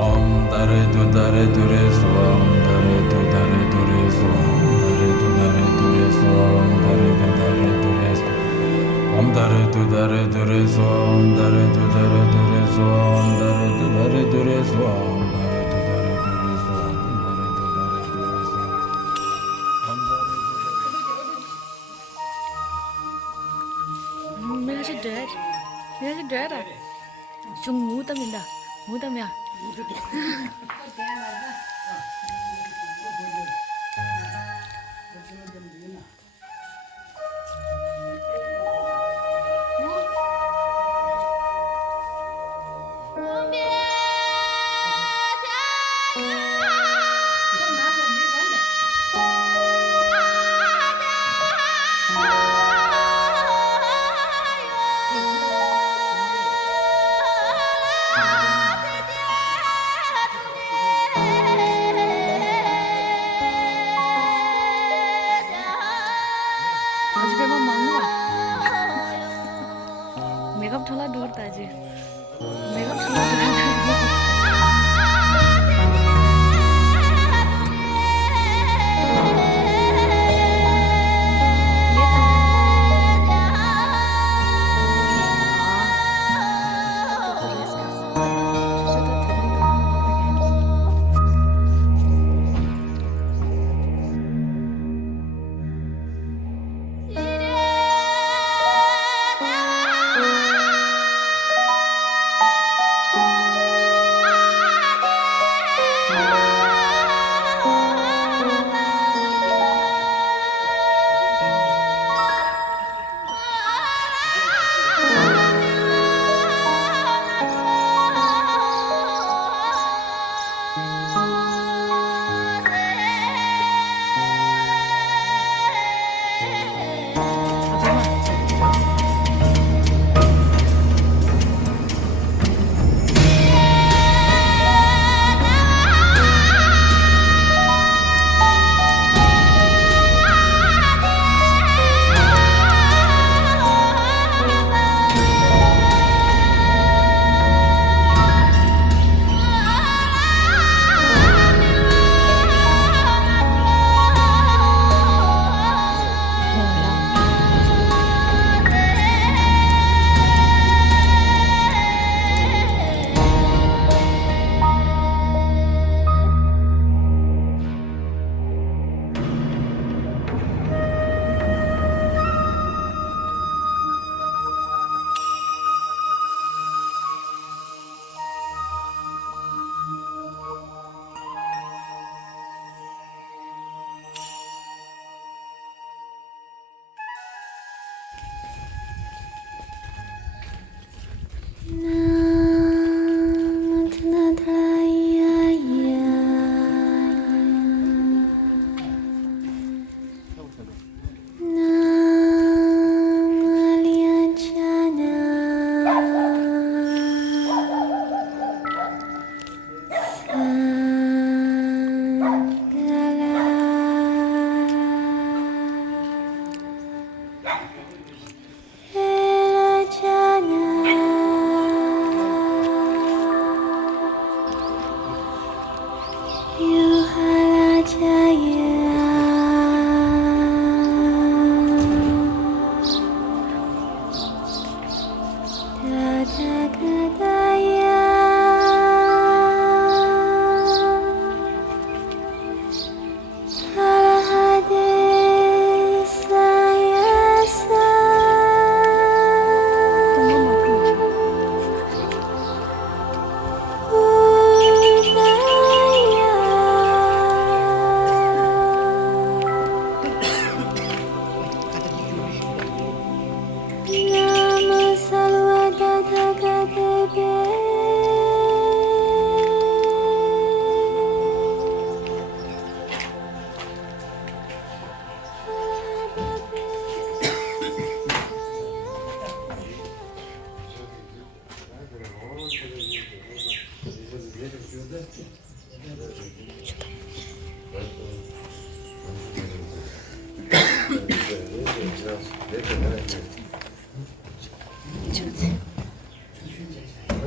Om dare du dare du re so om dare du dare du re so om dare du dare du re so om dare du dare du re so om dare du dare du re so om dare du dare du re so om dare du dare du re so om dare du dare du re so om dare du dare du re so om dare मेरा से डर मेरा से डर है 좀 무담이다 무담이야 आज पेपर मांगूंगा मेकअप थोड़ा दूर था जी मेकअप थोड़ा दूर था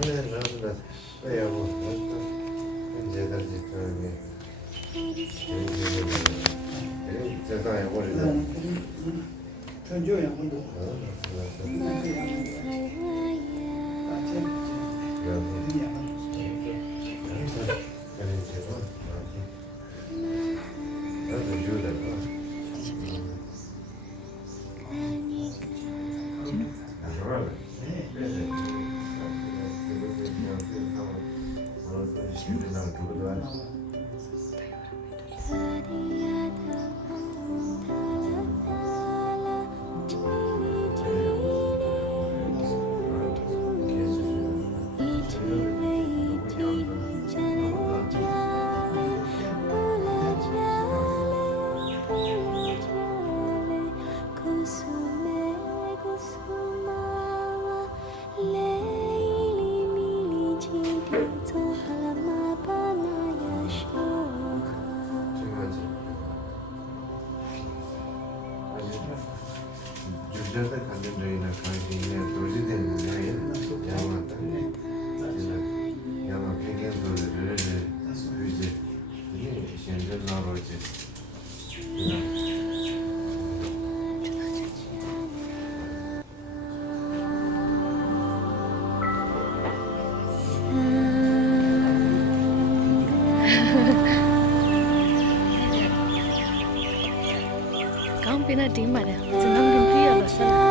ये तो Razne, sve je ovo. Kamu pina di mana? Senang rumpi ya basah.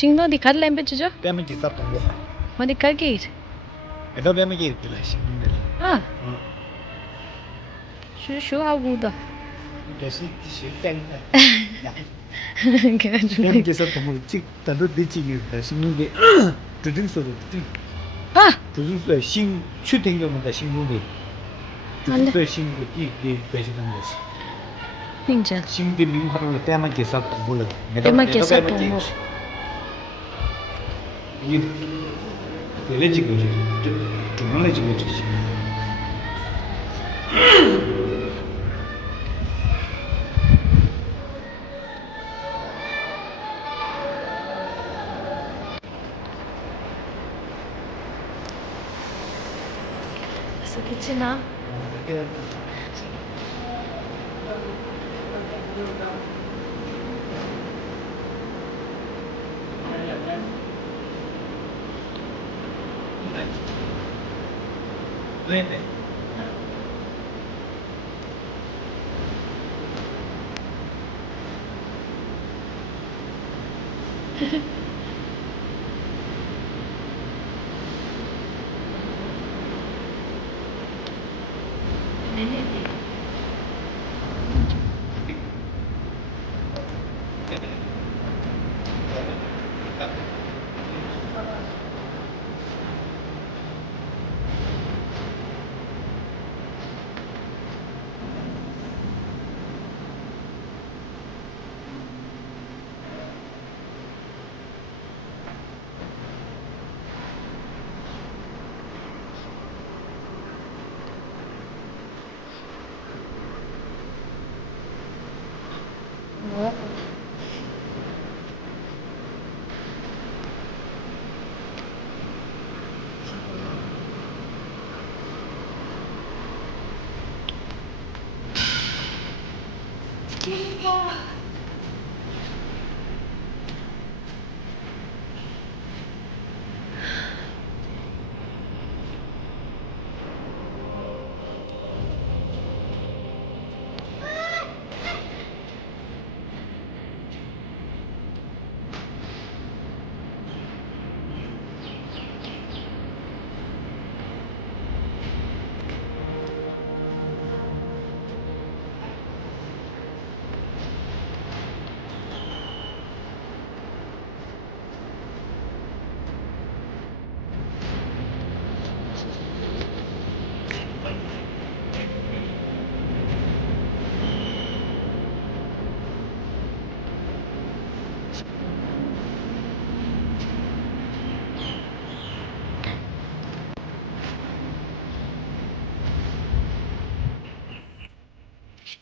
Shinno di kadlen betujo? Abbiamo iniziato un po'. Ma di kagir? E dove abbiamo chiesto la scimmia? 啊，是说好不的，这是等的。给他准 Em 备 chỉ sao tổng chức tận đốt đi chỉ là sinh luôn đi từ đứng số từ 啊， từ đứng số sinh xuất hiện cho mình là sinh luôn đi từ đứng số sinh của chị đi về sinh làm gì 并且 sinh đi mình hoạt động là tem mà chỉ sao tổng bộ là Tem mà chỉ sao tổng bộ. như để lấy chỉ cái chúng nó lấy chỉ cái gì sakit na. lên này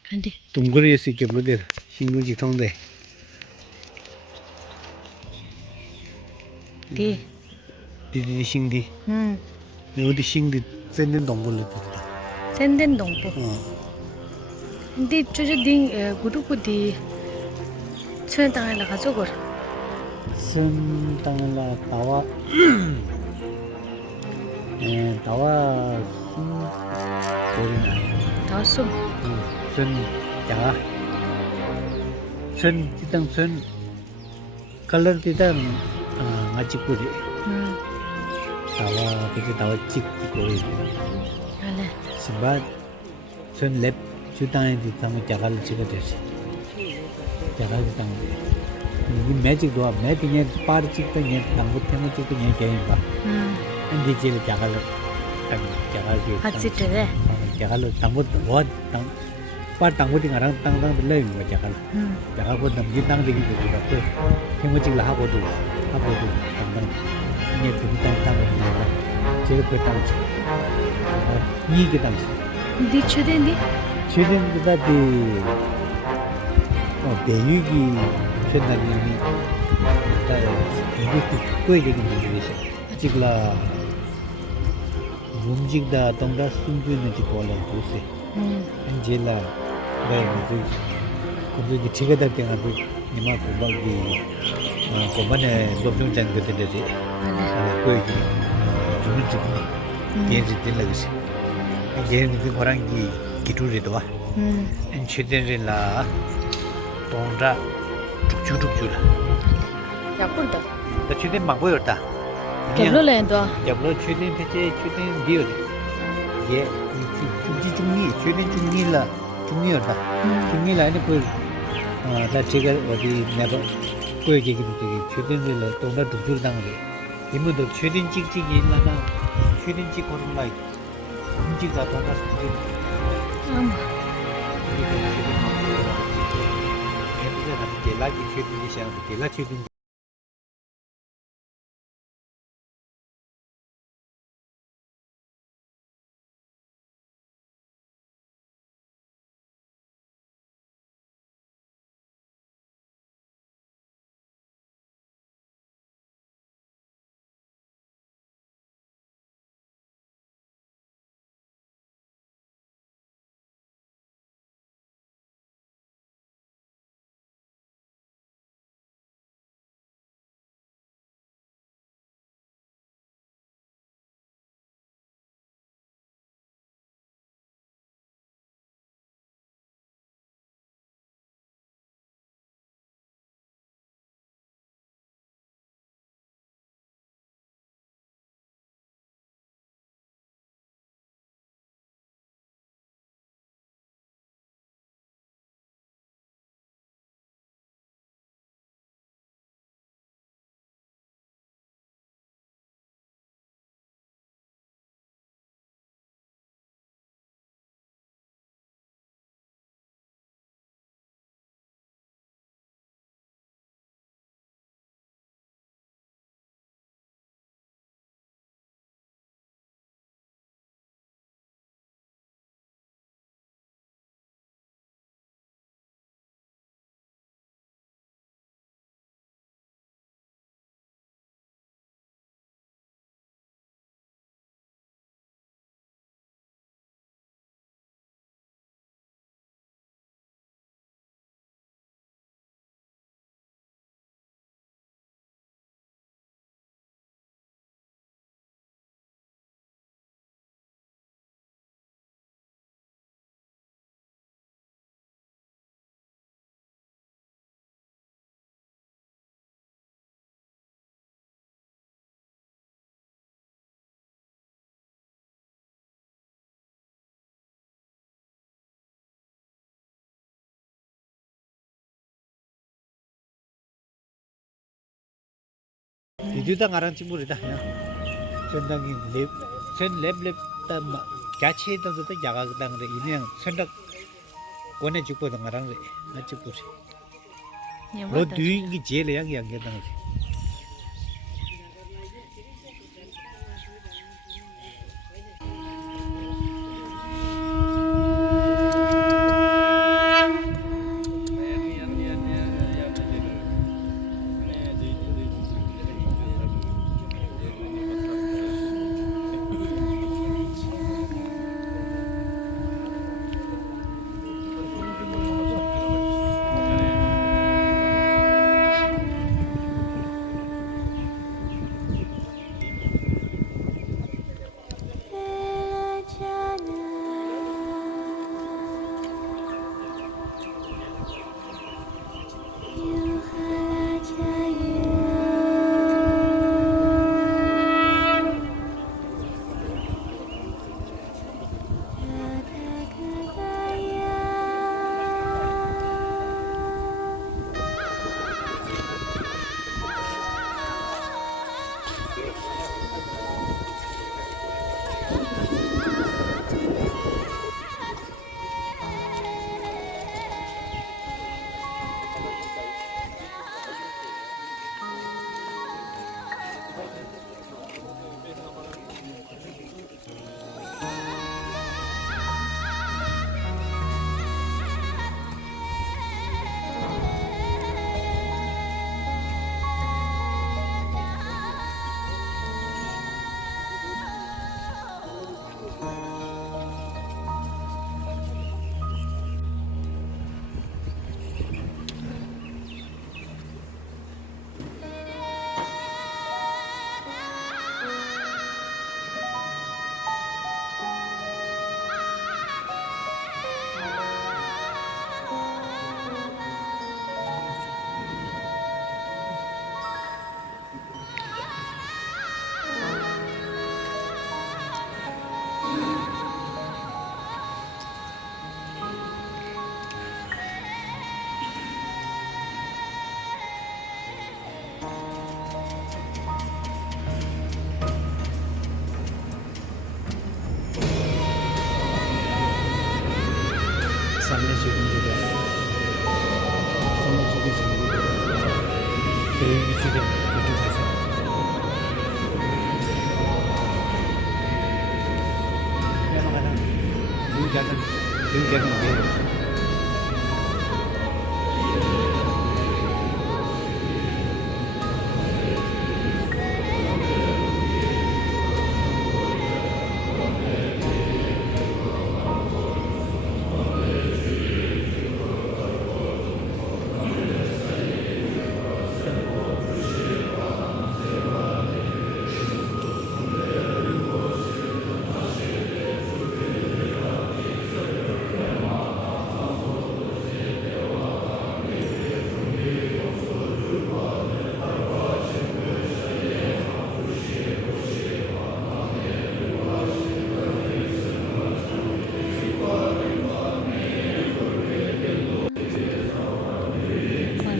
Kandi. 동그리 있게 보들 신고지 통대 Đi. 디디 신디 Ừ. 어디 신디 센된 동굴로 Senden dongpo. 어 Đi cho đi guru ko đi. Chuen tang la ga zogor. 선 땅을라 나와 에 나와 숨 소리나 Da sum. 선 자가 선 지당 선 컬러 지당 아직 뿌리 Ừ. 나와 그게 나와 찍고 Ale. 시바 선랩 주당에 지당 자가를 찍어 됐어 자가를 당 이 매직도 매비냐 파르 찍고 냐 당고 때문에 찍고 냐 게임 봐 Ừ. 근데 제일 자가를 당 자가를 같이 때. 자가를 당고 뭐당 파 당고 딩아랑 당당 들려 거 자가를 Ừ. 자가고 남기 당되기 되기가 또 행무직을 하고도 당당 이게 두당 당고 제일 그 당치 이게 당치 Đi cho đến đi. 최근보다 배육이 생각이 다 이것도 거의 되게 문제되시 아직라 움직다 동다 숨주는 지 볼래 보세 Ừ. 안젤라 배우도 그게 제가 될 때가 그 니마 고박이 고만에 높은 장 그때들이 Ale. 거의 주는 지 얘지 들라듯이 얘는 그 거랑기 기투리도 와 Ừ. 엔치데릴라 동자 쭉쭉쭉라 Ya punta. 나 최대 막고였다 Que lo lento. 잡로 최대 패치 최대 디어 예 중지 중리 최근 중리라 중리였다 중리라 아니 다 제가 어디 내가 그 얘기도 되게 최근에 또나 두줄 당래 이모도 최근 찍찍이 일라나 최근 찍 거는 라이 움직이다 보다 아마 라기 최근이 시작한 게 최근 비디오당 아랑 친구리다 전당이 랩랩 같이 해도 야가당래 이냥 선dak 권해 주고 당아랑 같이 보시 너 뒤기 제일 양양 위치에 저쪽 가서 그냥 가자. 여기 작은 게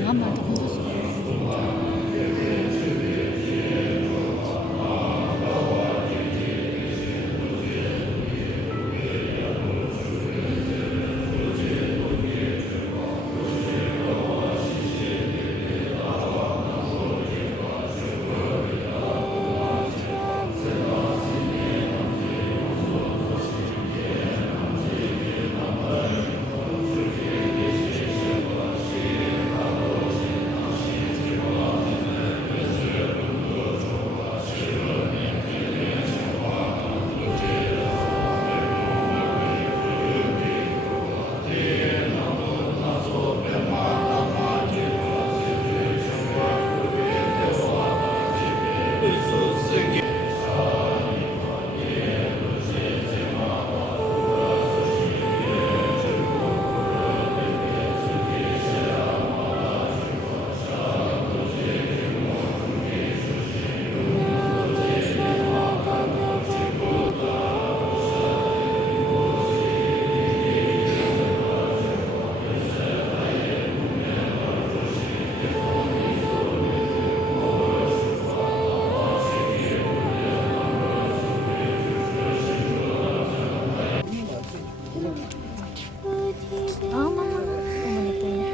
한 마디 콘서트. 어머니 때문에.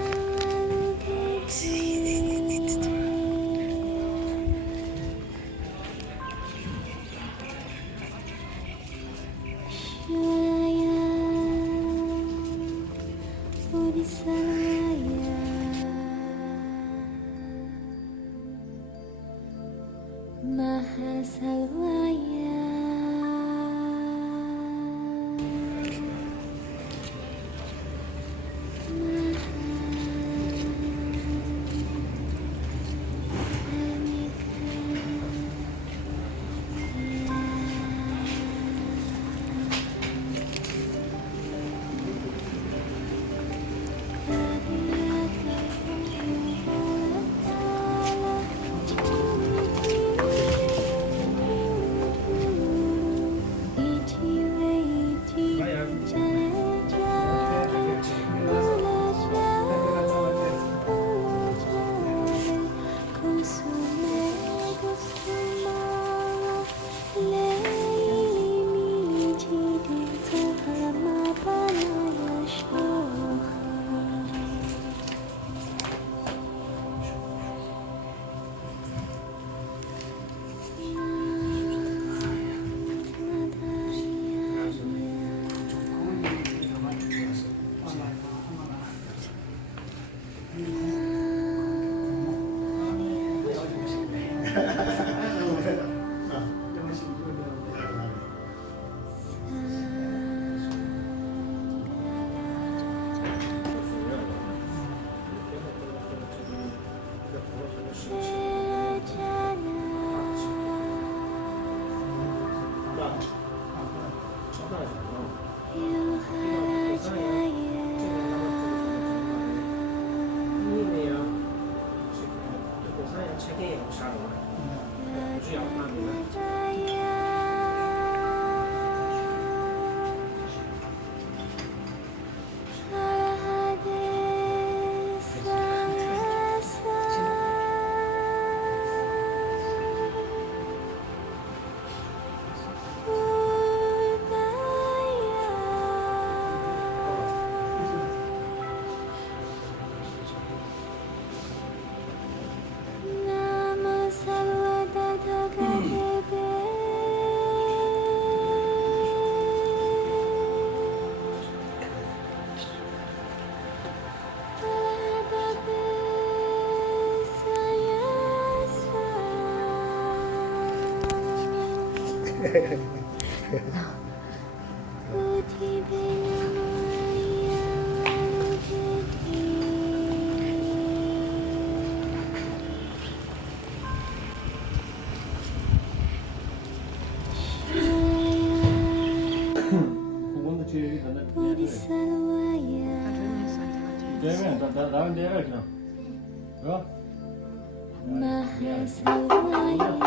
Mahasawaya